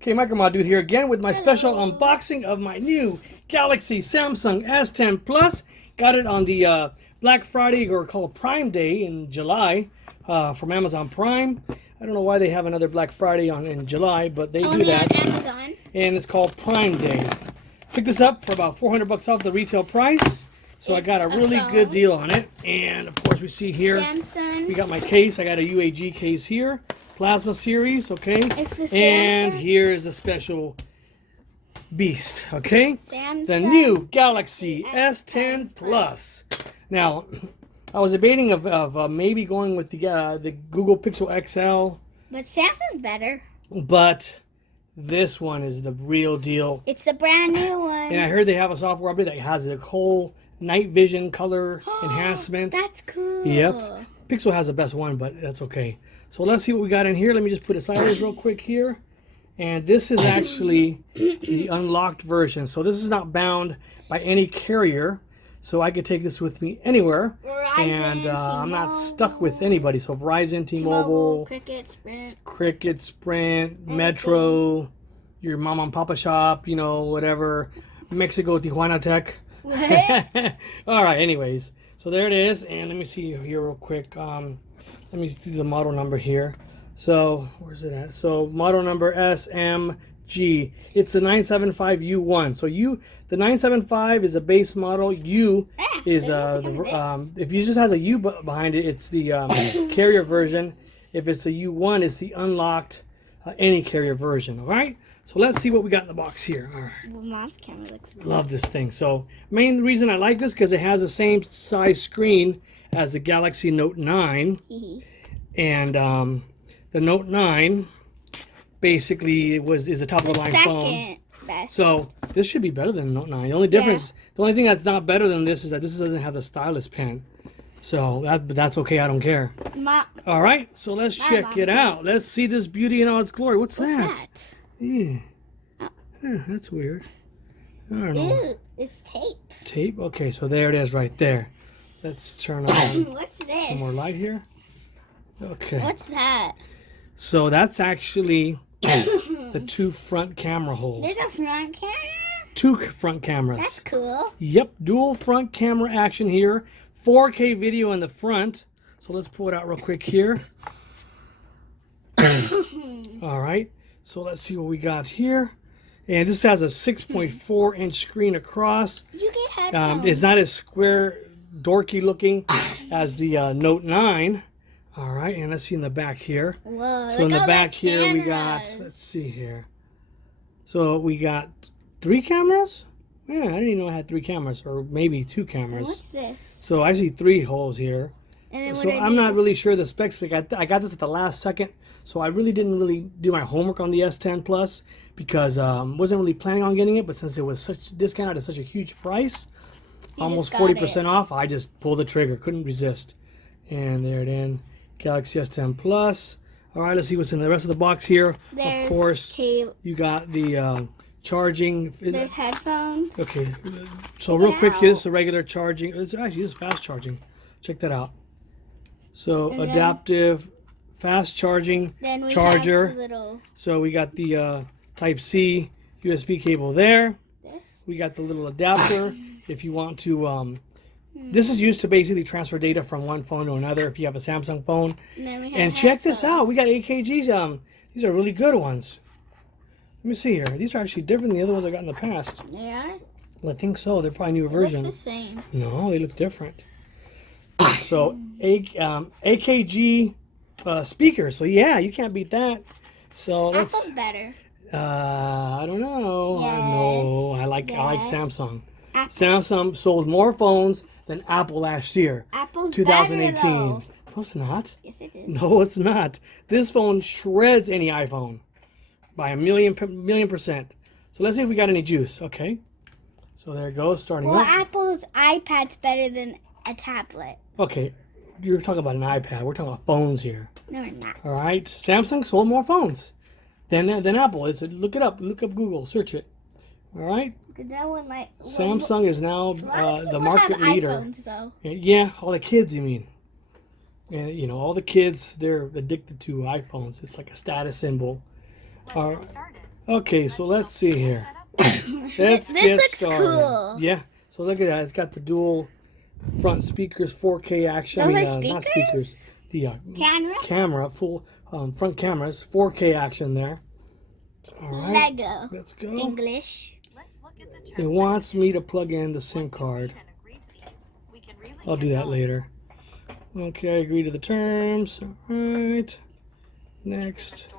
Okay, Micro Mod Dude here again with my special unboxing of my new Galaxy Samsung S10 Plus. Got it on the Black Friday, or called Prime Day, in July from Amazon Prime. I don't know why they have another Black Friday in July, but they do that. On Amazon. And it's called Prime Day. Picked this up for about $400 off the retail price. So I got a really good deal on it. And of course we see here, Samsung. we got my case. I got a UAG case here. Plasma series, okay? It's the and Samsung. here's a special beast, okay? Samsung. The new Galaxy S10 Plus. Now, I was debating of maybe going with the Google Pixel XL, But Samsung's better. but this one is the real deal. It's the brand new one. And I heard they have a software update that has the whole night vision color enhancement. That's cool. Yep. Pixel has the best one, but that's okay. So let's see what we got in here. Let me just put it sideways real quick here. And this is actually the unlocked version. So this is not bound by any carrier. So I could take this with me anywhere. Verizon, And I'm not T-Mobile. stuck with anybody. So Verizon, T-Mobile, Cricket, Sprint. Metro, your mom and papa shop, you know, whatever. Mexico, Tijuana Tech. What? All right, anyways. So there it is. And let me see here real quick. Let me see the model number here. So where's it at? So model number SMG. It's the 975U1. So the 975 is a base model. U is if you just has a U behind it, it's the carrier version. If it's a U1, it's the unlocked any carrier version. All right. So let's see what we got in the box here. All right. Well, Mom's camera looks good. Love this thing. So main reason I like this because it has the same size screen as the Galaxy Note 9. And the Note 9 basically is a top of the line phone. Best. So this should be better than the Note 9. The only difference, the only thing that's not better than this is that this doesn't have the stylus pen. So that's okay. I don't care. All right. So let's check it out. Let's see this beauty in all its glory. What's that? Yeah. That's weird. I don't know. Ew, it's tape. Tape? Okay, so there it is right there. Let's turn on What's this? some more light here. Okay. What's that? So that's actually the two front camera holes. There's a front camera? Two front cameras. That's cool. Yep, dual front camera action here. 4K video in the front. So let's pull it out real quick here. All right. So let's see what we got here. And this has a 6.4 inch screen across. You get headphones. It's not as square, dorky looking as the Note 9. All right, and let's see in the back here. Whoa, so in the back here we got, let's see here. So we got 3 cameras? Yeah, I didn't even know I had 3 cameras, or maybe 2 cameras. What's this? So I see 3 holes here. And then So I'm not really sure the specs. I got this at the last second, so I really didn't do my homework on the S10 Plus because wasn't really planning on getting it. But since it was such discounted at such a huge price, almost 40% off, I just pulled the trigger. Couldn't resist. And there it is, Galaxy S10 Plus. All right, let's see what's in the rest of the box here. There's of course, cable. you got the charging. There's headphones. Okay, so real quick, here's the regular charging. It's actually just fast charging. Check that out. So And adaptive, fast charging then we charger. Have the little So we got the Type C USB cable there. this. We got the little adapter if you want to. This is used to basically transfer data from one phone to another if you have a Samsung phone. And, then we have And check this headphones. out. We got AKGs. These are really good ones. Let me see here. These are actually different than the other ones I got in the past. They are? I think so. They're probably a newer They look version. the same. No, they look different. So AKG speaker. So yeah, you can't beat that. So let's. Apple's better. I don't know. I don't know. I like Samsung. Apple. Samsung sold more phones than Apple last year. Apple's 2018. better, though. No, it's not. Yes, it is. No, it's not. This phone shreds any iPhone by a million percent. So let's see if we got any juice. Okay. So there it goes. Starting Well, up. Apple's iPad's better than a tablet. Okay. You're talking about an iPad. We're talking about phones here. No, we're not. All right. Samsung sold more phones than Apple. Look it up. Look up Google. Search it. All right. Because that one, like, Samsung is now the people market have leader. iPhones, though. Yeah, all the kids, you mean? And you know, all the kids, they're addicted to iPhones. It's like a status symbol. Let's get started. Okay, so let's see here. Let's This get looks started. cool. Yeah. So look at that. It's got the dual front speakers, 4K action. Those are not speakers. The Camera? full front cameras, 4K action there. All right. Lego. Let's go. English. It wants me to plug in the SIM card. I'll do that later. Okay, I agree to the terms. All right. Next.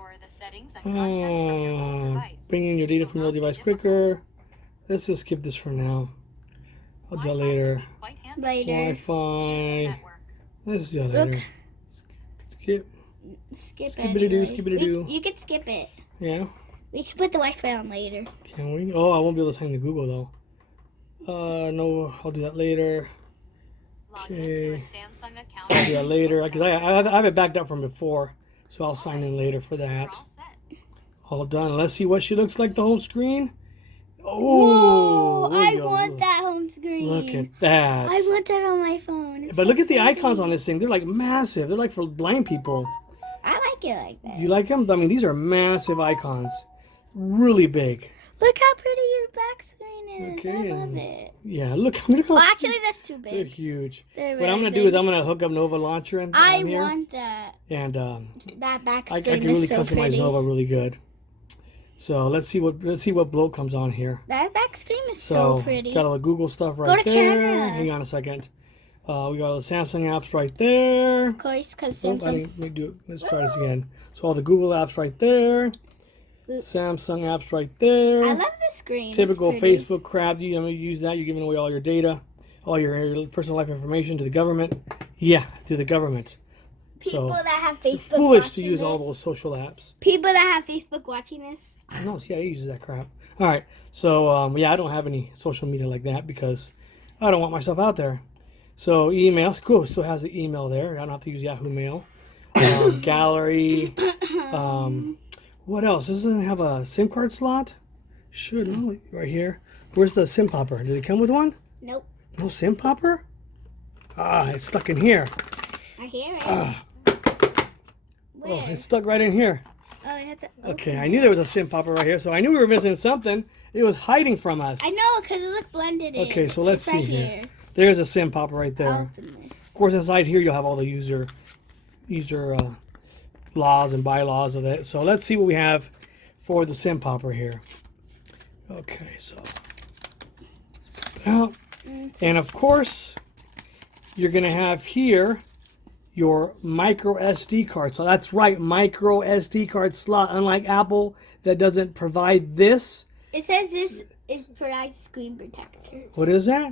Bring in your data from your device quicker. Let's just skip this for now. I'll do that later. Wi-Fi. Let's do that later. Skip. Skip-a-doo. Skip-a-doo. You can skip it. Yeah. We can put the Wi-Fi on later. Can we? Oh, I won't be able to sign to Google though. No, I'll do that later. Okay. I'll do that later because I have it backed up from before, so I'll sign in later for that. All done. Let's see what she looks like. The home screen. Oh, whoa! I want that home screen. Look at that. I want that on my phone. It's But so look at the pretty. icons on this thing. They're like massive. They're like for blind people. I like it like that. You like them? I mean, these are massive icons. Really big. Look how pretty your back screen is. Okay, I love it. Yeah, look how Well, actually, that's too they're big. huge. They're What I'm really gonna do big. is I'm gonna hook up Nova Launcher and I here, want that. and That back I screen can really is so customize pretty. Nova really good. So let's see what bloat comes on here. That back screen is so pretty. Got all the Google stuff right to there. camera. Hang on a second. We got all the Samsung apps right there. Of course, because Oh, I Samsung. didn't do it. Let's try this again. So all the Google apps right there. Oops. Samsung apps right there. I love the screen. Typical It's pretty. Facebook crap. You use that. You're giving away all your data, all your personal life information to the government. Yeah, to the government. People So that have it's Facebook foolish to watching use all this. those social apps. People that have Facebook watching this. No, CIA uses that crap. All right. So yeah, I don't have any social media like that because I don't want myself out there. So email, cool. Still has the email there. I don't have to use Yahoo Mail. Gallery. What else? Doesn't it have a SIM card slot? Should. No, right here. Where's the SIM popper? Did it come with one? Nope. No SIM popper? Ah, it's stuck in here. I hear it. Ah, Where? oh, it's stuck right in here. Oh, I have to. Okay, I knew there was a SIM popper right here, so I knew we were missing something. It was hiding from us. I know, because it looked blended in. Okay, so let's It's right see here. There's a SIM popper right there. I'll open this. Of course, inside here you'll have all the user laws and bylaws of it. So let's see what we have for the SIM popper here. Okay, so pop it out. And of course, you're gonna have here your micro SD card. So that's right, micro SD card slot. Unlike Apple, that doesn't provide this. It says this is provides screen protector. What is that?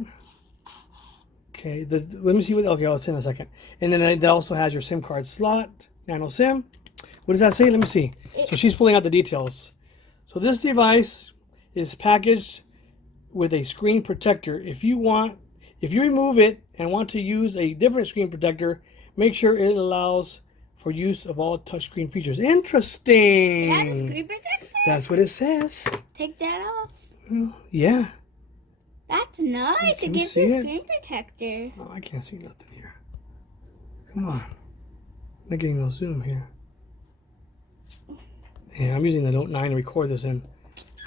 Okay, let me see what. Okay, I'll see in a second. And then it also has your SIM card slot, nano SIM. What does that say? Let me see. So she's pulling out the details. So this device is packaged with a screen protector. If you remove it and want to use a different screen protector, make sure it allows for use of all touchscreen features. Interesting. It has a screen protector? That's what it says. Take that off. Yeah. That's nice. Can It you gives see you it? a screen protector. Oh, I can't see nothing here. Come on. I'm not getting no zoom here. Yeah, I'm using the Note 9 to record this in.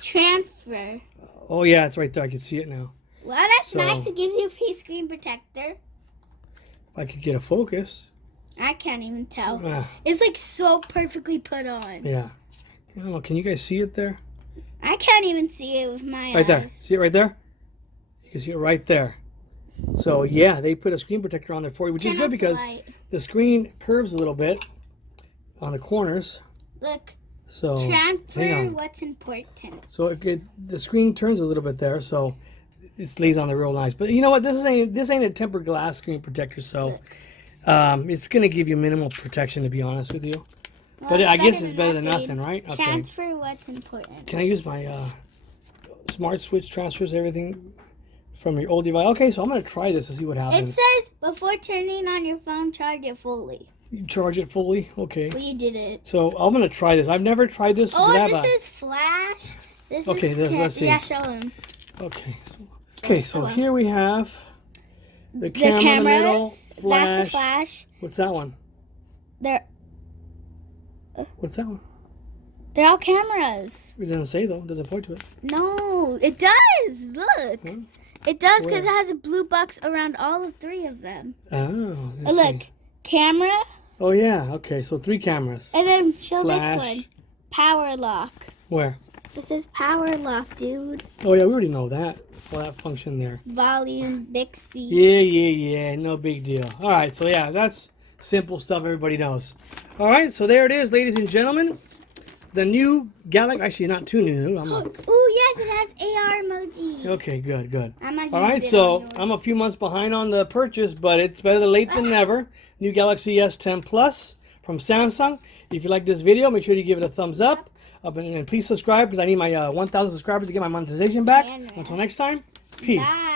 Transfer. Oh, yeah, it's right there. I can see it now. Well, that's So- nice. It gives you a free screen protector. If I could get a focus. I can't even tell. Ah, It's like so perfectly put on. yeah. I don't know, can you guys see it there? I can't even see it with my Right eyes. there. See it right there? You can see it right there. So, yeah, they put a screen protector on there for you, which is Turn good off the because light. the screen curves a little bit on the corners. Look, So, hang transfer on. what's important. So the screen turns a little bit there, so it lays on there real nice. But you know what? This ain't a tempered glass screen protector, so Look. it's gonna give you minimal protection, to be honest with you. Well, But it's I guess it's better than nothing. nothing, right? Okay. Transfer what's important. Can I use my smart switch transfers everything from your old device? Okay, so I'm gonna try this to see what It happens. says before turning on your phone, charge it fully. You charge it fully, okay. Well, you did it. So I'm gonna try this. I've never tried this. Oh, but I have this is flash. This Okay, is let's see. Yeah, show him. Okay, so here we have the The camera in the middle, cameras. flash. That's a flash. What's that one? There. What's that one? They're all cameras. It doesn't say though. It doesn't point to it. No, it does. Look. Huh? It does because it Where? has a blue box around all 3 of them. Oh. let's Look, see. camera, Oh yeah. Okay. So 3 cameras. and then show Flash. this one. Power lock. Where? This is power lock, dude. Oh yeah, we already know that. Well, that function there. Volume, Bixby. Yeah. No big deal. All right. So yeah, that's simple stuff everybody knows. All right. So there it is, ladies and gentlemen. The new Galaxy. Actually, not too new. Oh, yes, it has AR emoji. Okay. Good. I'm gonna All right, use it so on yours. I'm a few months behind on the purchase, but it's better late than never. New Galaxy S10 Plus from Samsung. If you like this video, make sure you give it a thumbs up. And please subscribe because I need my 1,000 subscribers to get my monetization back. Until next time, peace. Bye.